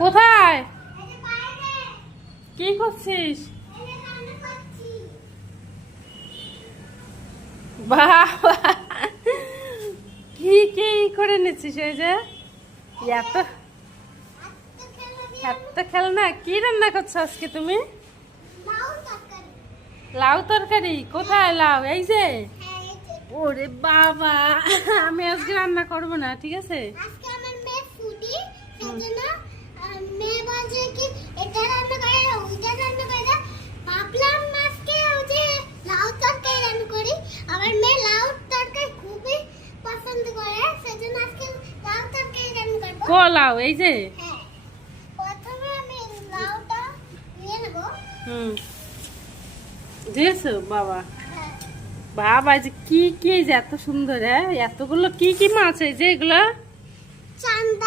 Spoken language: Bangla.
কোথায় কি করছিস? বাবা কি কি করে নিচ্ছিস? এই যে এত এত খেলনা, কি রান্না করছো আজকে তুমি? লাউ তরকারি? কোথায় লাউ? এই যে। ওরে বাবা, আমি আজকে রান্না করব না, ঠিক আছে? আজকে আমার মেয়ে ফুডি, সেজন্য মেয়ে বলছে কি এটা রান্না করে ওইটা রান্না করে। ভাবলাম আজকে ওই যে লাউ তরকারি রান্না করি। আমার মেয়ে লাউ তরকারি খুবই পছন্দ করে, সেজন্য আজকে লাউ তরকারি রান্না করব। কো লাউ? এই যে। হ্যাঁ, প্রথমে আমি লাউটা নিয়ে নেব। দিয়েছো? বাবা হ্যাঁ, বাবা, যে কি কি যে এত সুন্দর! হ্যাঁ, এতগুলো কি কি মাছ এই যে এগুলা? চান্দা